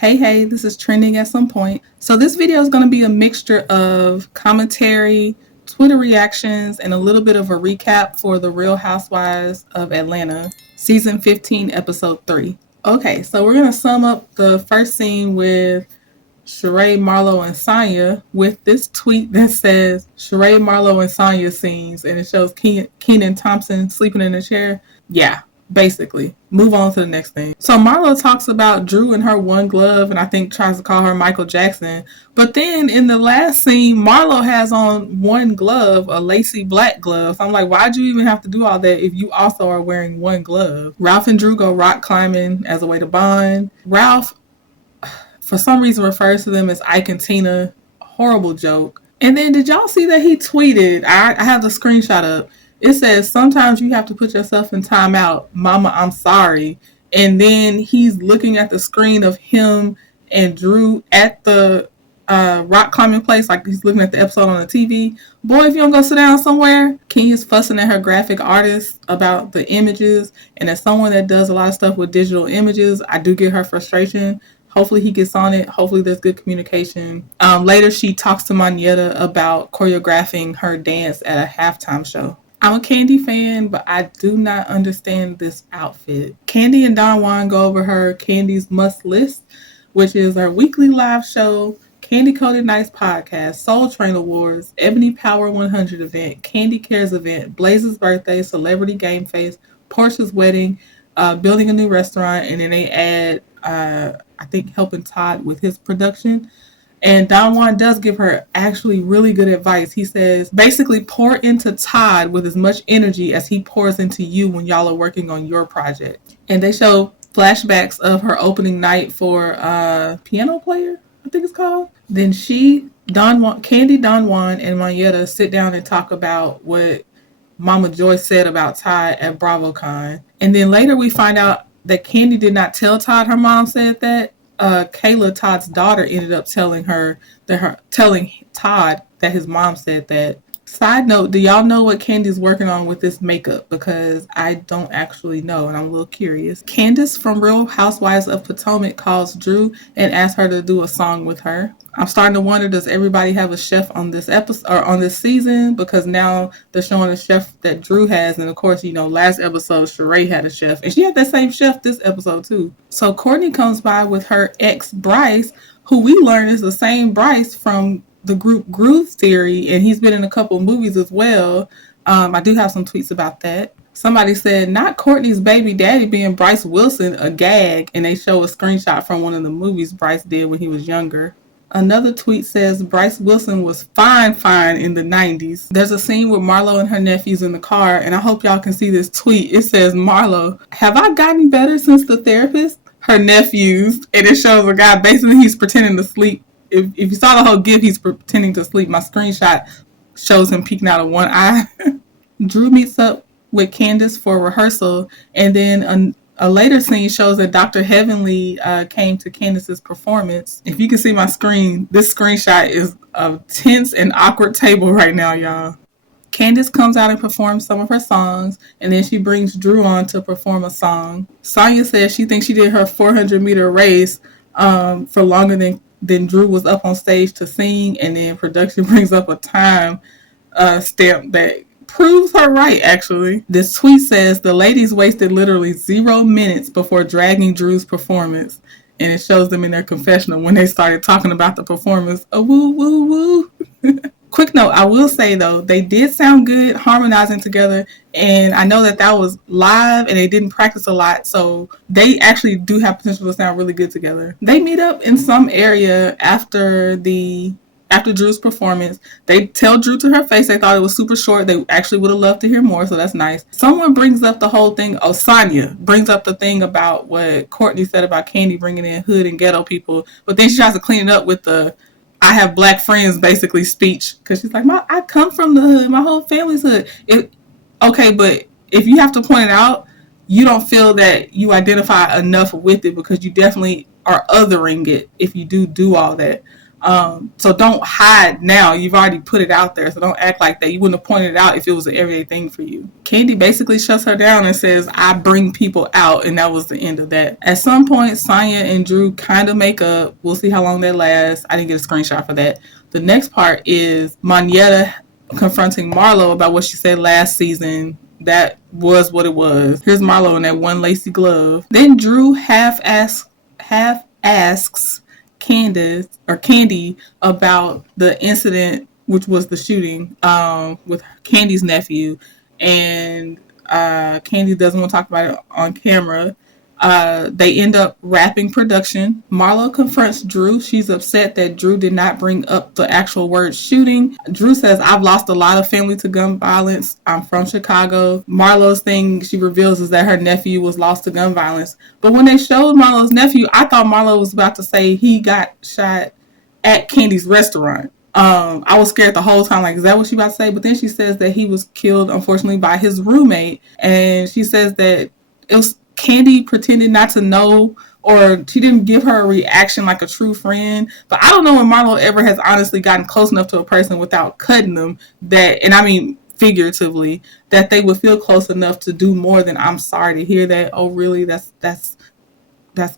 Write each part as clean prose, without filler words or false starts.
Hey, this is trending at some point. So this video is going to be a mixture of commentary, Twitter reactions, and a little bit of a recap for the Real Housewives of Atlanta, season 15, episode 3. Okay, so we're going to sum up the first scene with Sheree, Marlo, and Sonya with this tweet that says Sheree, Marlo, and Sonya scenes, and it shows Kenan Thompson sleeping in a chair. Yeah, basically. Move on to the next thing. So Marlo talks about Drew and her one glove, and I think tries to call her Michael Jackson. But then in the last scene, Marlo has on one glove, a lacy black glove. So I'm like, why'd you even have to do all that if you also are wearing one glove? Ralph and Drew go rock climbing as a way to bond. Ralph, for some reason, refers to them as Ike and Tina. Horrible joke. And then did y'all see that he tweeted? I have the screenshot up. It says, sometimes you have to put yourself in timeout. Mama, I'm sorry. And then he's looking at the screen of him and Drew at the rock climbing place, like he's looking at the episode on the TV. Boy, if you don't go sit down somewhere. Kenya's fussing at her graphic artist about the images. And as someone that does a lot of stuff with digital images, I do get her frustration. Hopefully he gets on it. Hopefully there's good communication. Later, she talks to Monyetta about choreographing her dance at a halftime show. I'm a Kandi fan, but I do not understand this outfit. Kandi and DonJuan go over her Kandi's Must List, which is our weekly live show, Kandi Coded Nights podcast, Soul Train Awards, Ebony Power 100 event, Kandi Cares event, Blaze's birthday, Celebrity Game Face, Portia's wedding, building a new restaurant, and then they add, I think, helping Todd with his production. And DonJuan does give her actually really good advice. He says, basically pour into Todd with as much energy as he pours into you when y'all are working on your project. And they show flashbacks of her opening night for Piano Player, I think it's called. Then Kandi, DonJuan, and Monyetta sit down and talk about what Mama Joyce said about Todd at BravoCon. And then later we find out that Kandi did not tell Todd her mom said that. Kayla, Todd's daughter, ended up telling Todd that his mom said that. Side note, do y'all know what Candi's working on with this makeup? Because I don't actually know, and I'm a little curious. Candiace from Real Housewives of Potomac calls Drew and asks her to do a song with her. I'm starting to wonder, does everybody have a chef on this episode or on this season? Because now they're showing a chef that Drew has, and of course, last episode Sheree had a chef, and she had that same chef this episode too. So Courtney comes by with her ex Bryce, who we learn is the same Bryce from the group Groove Theory, and he's been in a couple of movies as well. I do have some tweets about that. Somebody said, not Courtney's baby daddy being Bryce Wilson, a gag, and they show a screenshot from one of the movies Bryce did when he was younger. Another tweet says Bryce Wilson was fine in the 90s. There's a scene with Marlo and her nephews in the car, and I hope y'all can see this tweet. It says, Marlo, have I gotten better since the therapist? Her nephews, and it shows a guy, basically he's pretending to sleep. If you saw the whole gif, he's pretending to sleep. My screenshot shows him peeking out of one eye. Drew meets up with Candiace for rehearsal, and then a later scene shows that Dr. Heavenly came to Candiace's performance. If you can see my screen, this screenshot is a tense and awkward table right now, y'all. Candiace comes out and performs some of her songs, and then she brings Drew on to perform a song. Sonya says she thinks she did her 400-meter race for longer than Drew was up on stage to sing, and then production brings up a time stamp that proves her right, actually. This tweet says, the ladies wasted literally 0 minutes before dragging Drew's performance, and it shows them in their confessional when they started talking about the performance. Oh, woo, woo, woo. Quick note, I will say, though, they did sound good harmonizing together, and I know that was live, and they didn't practice a lot, so they actually do have potential to sound really good together. They meet up in some area after Drew's performance. They tell Drew to her face they thought it was super short. They actually would have loved to hear more, so that's nice. Someone brings up the whole thing. Oh, Sonya brings up the thing about what Courtney said about Kandi bringing in hood and ghetto people, but then she tries to clean it up with the I have black friends basically speech, because she's like, I come from the hood. My whole family's hood. Okay, but if you have to point it out, you don't feel that you identify enough with it, because you definitely are othering it if you do all that. So don't hide now. You've already put it out there. So don't act like that. You wouldn't have pointed it out if it was an everyday thing for you. Kandi basically shuts her down and says, I bring people out. And that was the end of that. At some point, Sonya and Drew kind of make up. We'll see how long that lasts. I didn't get a screenshot for that. The next part is Monyetta confronting Marlo about what she said last season. That was what it was. Here's Marlo in that one lacy glove. Then Drew half asks Kandi about the incident, which was the shooting with Kandi's nephew, and Kandi doesn't want to talk about it on camera. They end up wrapping production. Marlo confronts Drew. She's upset that Drew did not bring up the actual word shooting. Drew says, I've lost a lot of family to gun violence. I'm from Chicago. Marlo's thing she reveals is that her nephew was lost to gun violence. But when they showed Marlo's nephew, I thought Marlo was about to say he got shot at Kandi's restaurant. I was scared the whole time, like, is that what she about to say? But then she says that he was killed, unfortunately, by his roommate. And she says that it was Kandi pretended not to know, or she didn't give her a reaction like a true friend. But I don't know when Marlo ever has honestly gotten close enough to a person without cutting them, that, and I mean figuratively, that they would feel close enough to do more than I'm sorry to hear that. Oh, really? That's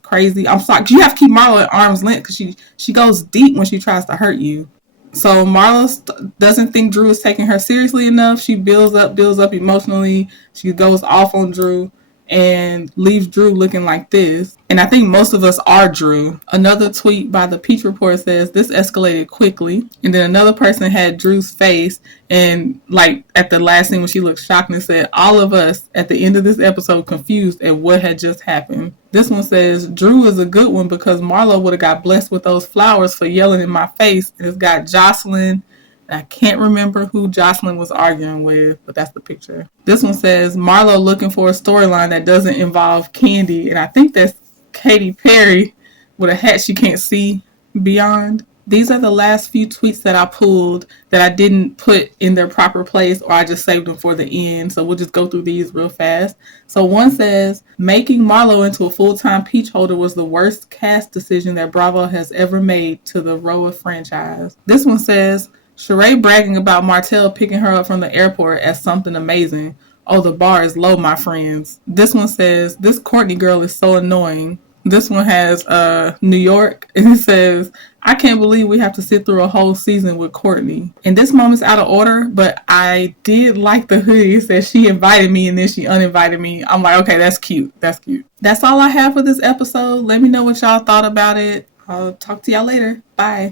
crazy. I'm sorry. You have to keep Marlo at arm's length because she goes deep when she tries to hurt you. So Marlo doesn't think Drew is taking her seriously enough. She builds up emotionally. She goes off on Drew and leaves Drew looking like this. And I think most of us are Drew. Another tweet by the Peach Report says, this escalated quickly. And then another person had Drew's face, and like at the last scene when she looked shocked and said, all of us at the end of this episode confused at what had just happened. This one says, Drew is a good one because Marlo would have got blessed with those flowers for yelling in my face. And it's got Jocelyn. I can't remember who Jocelyn was arguing with, but that's the picture. This one says, Marlo looking for a storyline that doesn't involve Kandi. And I think that's Katy Perry with a hat she can't see beyond. These are the last few tweets that I pulled that I didn't put in their proper place, or I just saved them for the end. So we'll just go through these real fast. So one says, making Marlo into a full-time peach holder was the worst cast decision that Bravo has ever made to the RHOP franchise. This one says, Sheree bragging about Martell picking her up from the airport as something amazing. Oh, the bar is low, my friends. This one says, this Courtney girl is so annoying. This one has New York, and it says, I can't believe we have to sit through a whole season with Courtney. And this moment's out of order, but I did like the hoodie. It says she invited me and then she uninvited me. I'm like, okay, that's cute. That's cute. That's all I have for this episode. Let me know what y'all thought about it. I'll talk to y'all later. Bye.